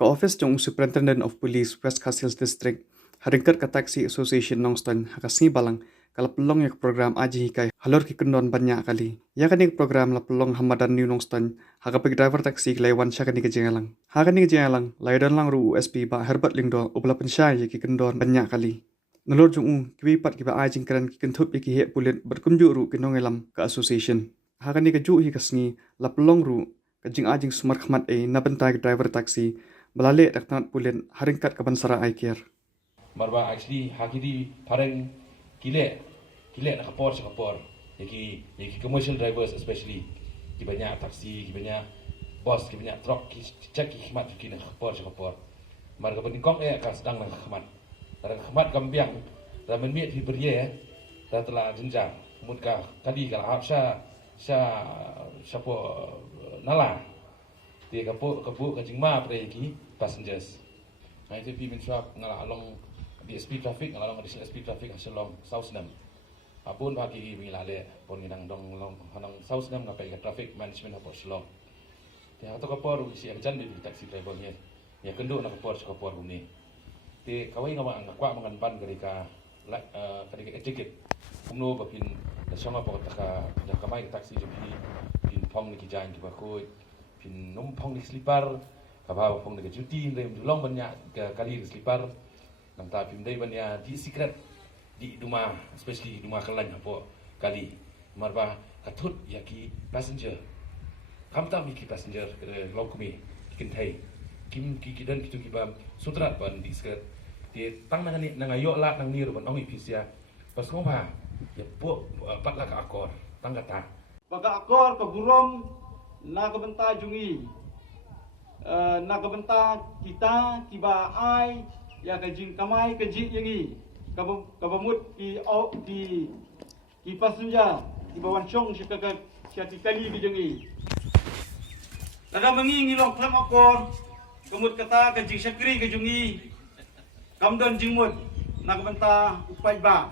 Ka-office ng Superintendent of Police West Castles District, haringkat ka Taxi Association Nongstan hakasngi balang kalapulong yak program aji hikai halor ki kundon banyak kali. Ya kanik program lapulong hamadan new nongstan hakapag driver taxi laiwan siya kanik jengalang. Hakanik jengalang laidan lang ru USP ba herbat lingdo ublapan siya ki kundon banyak kali. Nalor jung kiwipat kiba ajing kran ki kentup ki he pulit berkunjuk ru kinongelam ka association. Hakanik ju hikasngi lapulong ru kajing ajing sumar khmat nabentai driver taxi balale taknat pulit haringkat kabansara aikir. Marba actually hakidi pareng kile nak kapor yaki commercial drivers especially ki banyak taksi ki banyak bos ki banyak truck ki cek ki khmat ki nak kapor marga peningkong ka sedang nak khmat dan khmat gambiang dan menmiet hi berie dan telah jenjang mutka tadi kalau hapsa syapo nala dia kapu kajing ma pada yaki passengers nah itu pi minshap ngala along di SP traffic ngalang di SP traffic hasilong South Nam. Apun pagi mengilale pon nang dong long hanang South Nam ngapai ke traffic management apa silong. Dia atau kapor si amjan di taxi driver ni. Ya kendo nak kapor bumi. Te kawai ngama ngakwa mangan ban ketika etiket. Kumno bapin nasonga apa ka kamai taxi jadi pin pong ni kijan ki bakoi pin nom pong ni slipper kabaw pong ni juti rem long banyak kali slipper nang tapi mendai banya di secret di rumah especially di rumah kelan apa kali marba katut yaki passenger kam tam ki passenger lokumi kintai kim ki dan kitu kibam sutrat ban di secret di tang nang ayo la nang niru ban ongi pisia pas ngomha ya po pat la ka akor tang kata baga akor ke burung na ke benta jungi na ke benta kita kiba ai ya kajing kamai kajik yangi kabamut ki passenger ki bawan chong si kali ki jangi ada mengi ngilong klam akor kamut kata kajing syakri ke jungi kamdon jingmut nak benta upai ba